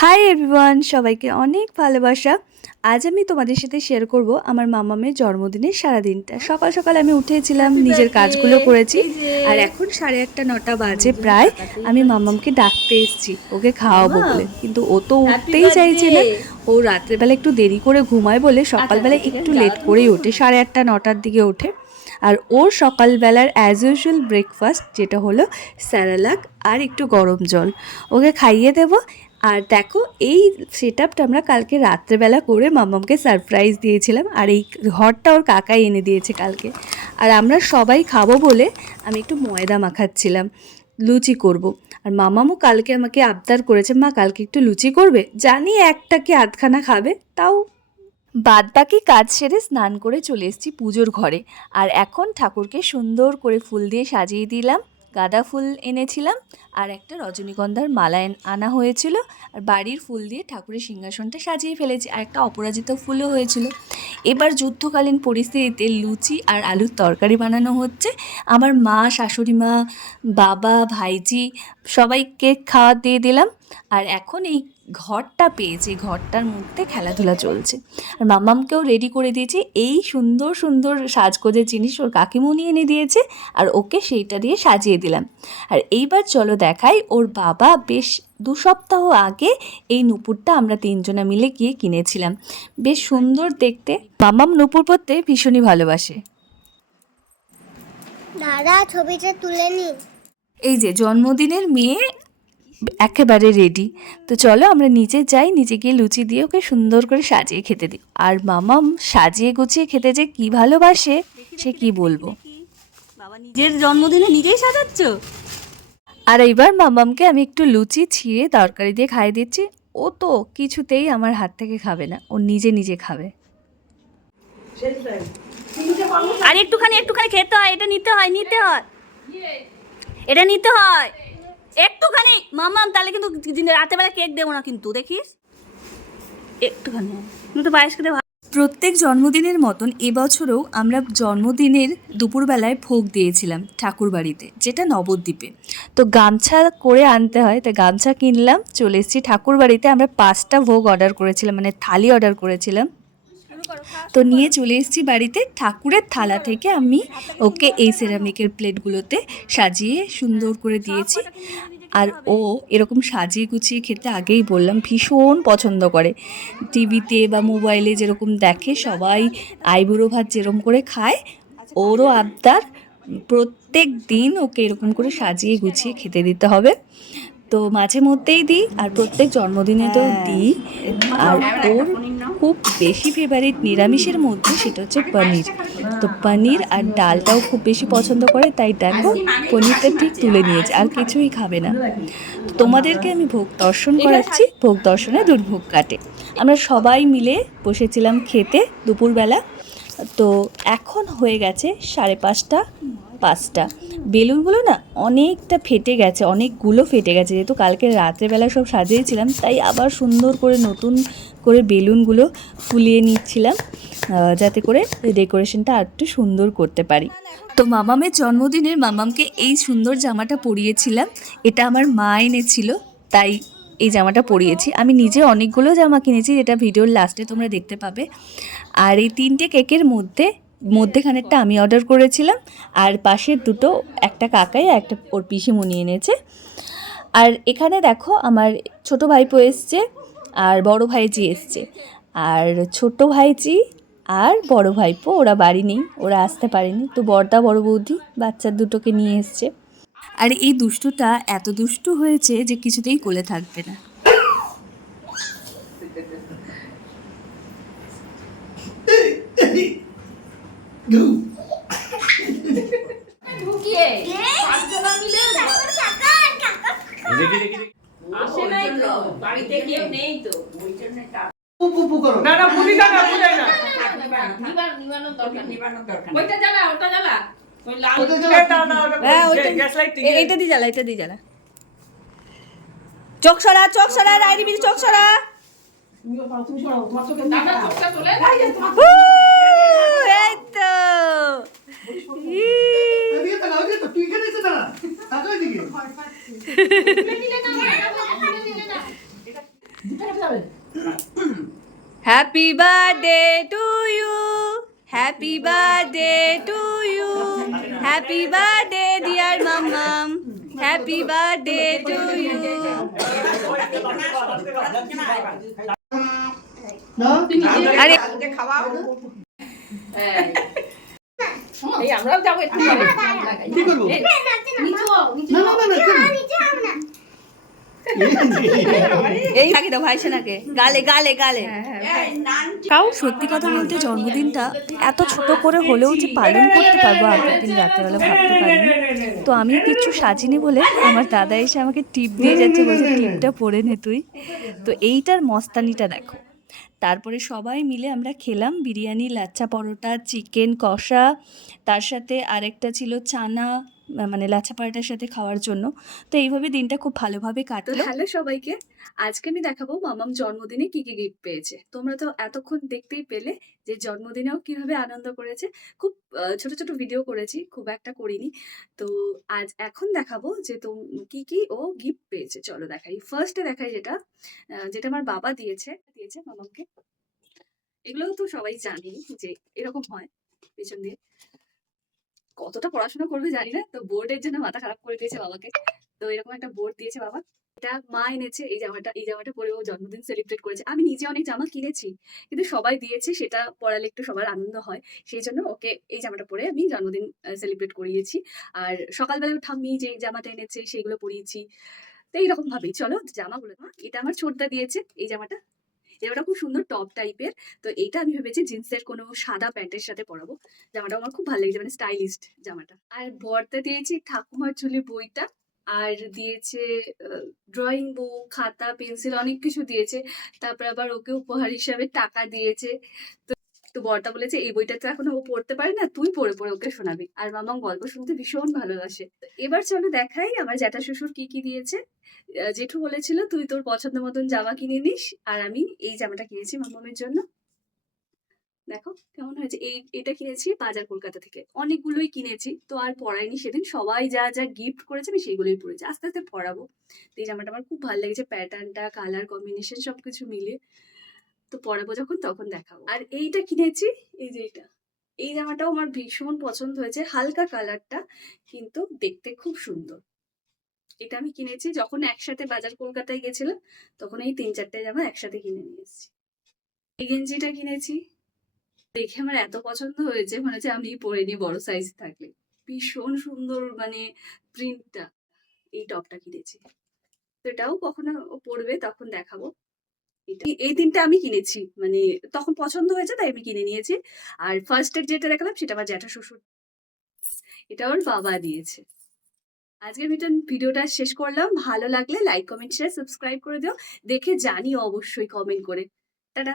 High everyone সবাইকে অনেক ভালোবাসা। আজ আমি তোমাদের সাথে শেয়ার করব আমার মামামের জন্মদিনের সারাদিনটা। সকাল সকাল আমি উঠেছিলাম নিজের কাজগুলো করেছি। আর এখন সাড়ে আটটা নটা বাজে প্রায়। আমি মামামকে ডাকতে এসেছি ওকে খাওয়াবো বলে। কিন্তু ও তো উঠতেই চাইছে না। ও রাত্রেবেলা একটু দেরি করে ঘুমায় বলে সকালবেলা একটু লেট করেই ওঠে। সাড়ে আটটা নটার দিকে ওঠে। আর ওর সকালবেলার অ্যাজ ইউজুয়াল ব্রেকফাস্ট যেটা হলো স্যারালাক আর একটু গরম জল। ওকে খাইয়ে দেবো। আর দেখো, এই সেট আপটা আমরা কালকে রাত্রেবেলা করে মামামকে সারপ্রাইজ দিয়েছিলাম, আর এই ঘরটা ওর কাকাই এনে দিয়েছে কালকে। আর আমরা সবাই খাব বলে আমি একটু ময়দা মাখাচ্ছিলাম, লুচি করব। আর মামামও কালকে আমাকে আবদার করেছে, মা, কালকে একটু লুচি করবে? জানি একটা কি আধখানা খাবে, তাও বাদ বাকি কাজ সেরে স্নান করে চলে এসেছি পুজোর ঘরে। আর এখন ঠাকুরকে সুন্দর করে ফুল দিয়ে সাজিয়ে দিলাম। গাঁদা ফুল এনেছিলাম আর একটা রজনীগন্ধার মালা আনা হয়েছিল আর বাড়ির ফুল দিয়ে ঠাকুরের সিংহাসনটা সাজিয়ে ফেলেছি আর একটা অপরাজিত ফুলও হয়েছিল। এবার যুদ্ধকালীন পরিস্থিতিতে লুচি আর আলুর তরকারি বানানো হচ্ছে। আমার মা, শাশুড়ি মা, বাবা, ভাইজি সবাইকে খাওয়া দিয়ে দিলাম। আর এখন এই ঘরটা পেয়েছে ঘরটার মধ্যে খেলাধুলা চলছে। আর মাম্মামকেও রেডি করে দিয়েছি। এই সুন্দর সুন্দর সাজগোজের জিনিস ওর কাকিমুনি এনে দিয়েছে আর ওকে সেইটা দিয়ে সাজিয়ে দিলাম। আর এইবার চলো দেখাই ওর বাবা বেশ দু সপ্তাহ আগে এই নুপুরটা আমরা তিনজনা মিলে গিয়ে কিনেছিলাম। বেশ সুন্দর দেখতে। মাম্মাম নুপুর পরতে ভীষণই ভালোবাসে। দাদা ছবিটা তুলে নি এই যে জন্মদিনের মেয়ে একেবারে রেডি তো চলো আমরা নিচে যাই নিচে গিয়ে লুচি দিয়ে ওকে সুন্দর করে সাজিয়ে খেতে দিই। আর মামাম সাজিয়ে গুছিয়ে খেতে যে কি ভালোবাসে সে কি বলব? বাবা নিজের জন্মদিনে নিজেই সাজাচ্ছ? আর এইবার মামামকে আমি একটু লুচি ছিঁড়ে তরকারি দিয়ে খাইয়ে দিচ্ছি। ও তো কিছুতেই আমার হাত থেকে খাবে না ও নিজে নিজে খাবে। আর একটুখানি একটুখানি খেতে হয় এটা নিতে হয় নিতে হয়। এটা নিতে হয়। একটুখানি মামাম তাহলে কিন্তু রাতেবেলা কেক দেবো না কিন্তু, দেখিস? একটুখানি। তো পায়েস খেতে প্রত্যেক জন্মদিনের মতন এবছরও আমরা জন্মদিনের দুপুরবেলায় ভোগ দিয়েছিলাম ঠাকুর বাড়িতে যেটা নবদ্বীপে। তো গামছা করে আনতে হয় তাই গামছা কিনলাম, চলে এসেছি ঠাকুর বাড়িতে আমরা পাঁচটা ভোগ অর্ডার করেছিলাম মানে থালি অর্ডার করেছিলাম। তো নিয়ে চলে এসেছি বাড়িতে। ঠাকুরের থালা থেকে আমি ওকে এই সেরামিকের প্লেটগুলোতে সাজিয়ে সুন্দর করে দিয়েছি। আর ও এরকম সাজিয়ে গুছিয়ে খেতে আগেই বললাম ভীষণ পছন্দ করে। টিভিতে বা মোবাইলে যেরকম দেখে সবাই আইবুড়ো ভাত যেরকম করে খায় ওরও আবদার। প্রত্যেক দিন ওকে এরকম করে সাজিয়ে গুছিয়ে খেতে দিতে হবে। তো মাঝে মধ্যেই দিই আর প্রত্যেক জন্মদিনে তো দিই। আর ওর খুব বেশি ফেভারিট নিরামিষের মধ্যে সেটা হচ্ছে পনির। তো পনির আর ডালটাও খুব বেশি পছন্দ করে তাই দেখো পনিরটা ঠিক তুলে নিয়েছে আর কিছুই খাবে না। তো তোমাদেরকে আমি ভোগ দর্শন করাচ্ছি ভোগ দর্শনে দুর্ভোগ কাটে। আমরা সবাই মিলে বসেছিলাম খেতে দুপুরবেলা। তো এখন হয়ে গেছে সাড়ে পাঁচটা। পাঁচটা বেলুনগুলো না অনেকটা ফেটে গেছে, অনেকগুলো ফেটে গেছে। যেহেতু কালকে রাত্রেবেলা সব সাজিয়েছিলাম, তাই আবার সুন্দর করে নতুন করে বেলুনগুলো ফুলিয়ে নিচ্ছিলাম যাতে করে ডেকোরেশনটা আর একটু সুন্দর করতে পারি। তো মামামের জন্মদিনের মামামকে এই সুন্দর জামাটা পরিয়েছিলাম। এটা আমার মা এনেছিল, তাই এই জামাটা পরিয়েছি। আমি নিজে অনেকগুলো জামা কিনেছি, যেটা ভিডিওর লাস্টে তোমরা দেখতে পাবে। আর এই তিনটে কেকের মধ্যে মধ্যেখানেরটা আমি অর্ডার করেছিলাম, আর পাশের দুটো, একটা কাকাই একটা ওর পিসিমণি এনেছে। আর এখানে দেখো আমার ছোট ভাইপো এসছে, আর বড় ভাইজি এসছে। আর ছোট ভাইজি আর বড় ভাইপো, ওরা বাড়ি নেই, ওরা আসতে পারেনি। তো বড়দা বড় বৌদি, বাচ্চার দুটোকে নিয়ে এসছে। আর এই দুষ্টুটা এত দুষ্টু হয়েছে যে কিছুতেই কোলে থাকবে না। আসে নাই তো বাড়িতে কেউ নেই তো ওই জন্য না না ভুলি না না ভুলে না নিবানোর দরকার নিবানোর দরকার ওইটা জ্বালা ওটা জ্বালা ওই লাল এ, না না ওটা গ্যাস লাইটিং এইটা দিয়ে জ্বালা এটা দিয়ে জ্বালা চোখ সরা। চোখ সরা রাইডি বিল চোখ সরা দাদা চোখটা চলে উ, এই তো ই, এদিকে তাকা ওদিকে তো। Happy birthday to you happy birthday to you happy birthday dear মাম্মাম হ্যাপি বার্থডে টু ইউ আরে এই আমরাও যাব একটু কি করব? নিচু হও, নিচু না না না না কেন? নিচে আম না। এই থাকি দাও ভাই সেনাকে গালে গালে গালে। তাও সত্যি কথা বলতে জন্মদিনটা এত ছোট করে হলেও যে পালন করতে পারব আগের দিন রাত্রেবেলা ভাবতে পারিনি। তো আমি কিছু সাজিনি বলে আমার দাদা এসে আমাকে টিপ দিয়ে যাচ্ছে বলছে টিপটা পরে নে তুই। তো এইটার মস্তানিটা দেখো। তারপরে সবাই মিলে আমরা খেলাম বিরিয়ানি লাচ্চা পরোটা চিকেন কষা তার সাথে আরেকটা ছিল চানা মানে লাচ্চা পরোটার সাথে খাওয়ার জন্য। তো এইভাবে দিনটা খুব ভালোভাবে কাটলো। হ্যালো সবাইকে আজকে আমি দেখাবো মামাম জন্মদিনে কি কি গিফট পেয়েছে। তোমরা তো এতক্ষণ দেখতেই পেলে যে জন্মদিনেও কীভাবে আনন্দ করেছে। খুব ছোট ছোট ভিডিও করেছি খুব একটা করিনি। তো আজ এখন দেখাবো যে তো কি কি ও গিফট পেয়েছে। চলো দেখাই। ফার্স্টে দেখাই যেটা যেটা আমার বাবা দিয়েছে। দিয়েছে মামামকে এগুলো তো সবাই জানি যে এরকম হয় পেছন দিয়ে। কতটা পড়াশোনা করবে জানি না, তো বোর্ডের জন্য মাথা খারাপ করে দিয়েছে বাবাকে। তো এরকম একটা বোর্ড দিয়েছে বাবা। এটা মা এনেছে, এই জামাটা এই জামাটা পরে ও জন্মদিন সেলিব্রেট করেছে। আমি নিজে অনেক জামা কিনেছি, কিন্তু সবাই দিয়েছে, সেটা পরালে একটু সবার আনন্দ হয়। সেই জন্য ওকে এই জামাটা পরে আমি জন্মদিন সেলিব্রেট করিয়েছি। আর সকালবেলা ঠাম্মি যে জামাটা এনেছে সেগুলো পরিয়েছি। তো এইরকম ভাবেই চলো জামাগুলো, এটা আমার ছোটদা দিয়েছে, এই জামাটা। জামাটা খুব সুন্দর টপ টাইপের তো এইটা আমি ভেবেছি জিন্সের কোনো সাদা প্যান্টের সাথে পরাবো। জামাটা আমার খুব ভালো লেগেছে মানে স্টাইলিস্ট জামাটা। আর বর্দা দিয়েছি ঠাকুমার চুলি বইটা। আর দিয়েছে ড্রয়িং বুক খাতা পেন্সিল অনেক কিছু দিয়েছে। তারপর আবার ওকে উপহার হিসাবে টাকা দিয়েছে। তো তো বর্দা বলেছে, এই বইটা তো এখন ও পড়তে পারে না, তুই পড়ে পড়ে ওকে শোনাবি। আর মামা গল্প শুনতে ভীষণ ভালোবাসে। এবার চলো দেখাই আমার জ্যাঠা শ্বশুর কি কি দিয়েছে। জেঠু বলেছিল, তুই তোর পছন্দ মতন জামা কিনে নিস, আর আমি এই জামাটা কিনেছি মামামের জন্য। দেখো কেমন হয়েছে। এই, এটা কিনেছি বাজার কলকাতা থেকে। অনেকগুলোই কিনেছি, তো আর পরাইনি সেদিন। সবাই যা যা গিফট করেছে আমি সেগুলোই পড়েছি। আস্তে আস্তে পড়াবো। এই জামাটা আমার খুব ভালো লেগেছে। প্যাটার্নটা কালার কম্বিনেশন সবকিছু মিলে তো পরাবো যখন তখন দেখাবো। আর এইটা কিনেছি, এই যে এটা এই জামাটাও আমার ভীষণ পছন্দ হয়েছে, হালকা কালারটা, কিন্তু দেখতে খুব সুন্দর। এটা আমি কিনেছি যখন একসাথে বাজার কলকাতায় গেছিলাম, তখন এই তিন চারটে জামা একসাথে কিনে নিয়ে এসেছি। এই গেঞ্জিটা কিনেছি, দেখে আমার এত পছন্দ হয়েছে, মনে হচ্ছে আমি পরে নিই বড় সাইজ থাকলে। ভীষণ সুন্দর মানে প্রিন্টটা এই টপটা কিনেছি। তো এটাও কখনো পরবে, তখন দেখাবো। এই তিনটা আমি কিনেছি। মানে তখন পছন্দ হয়েছে, তাই আমি কিনে নিয়েছি। আর ফার্স্ট এড যেটা দেখালাম, সেটা আমার জ্যাঠা শ্বশুর এটা আমার বাবা দিয়েছে। আজকের ভিতর ভিডিওটা শেষ করলাম। ভালো লাগলে লাইক কমেন্ট শেয়ার সাবস্ক্রাইব করে দিও। দেখে জানিও অবশ্যই কমেন্ট করে। টাটা।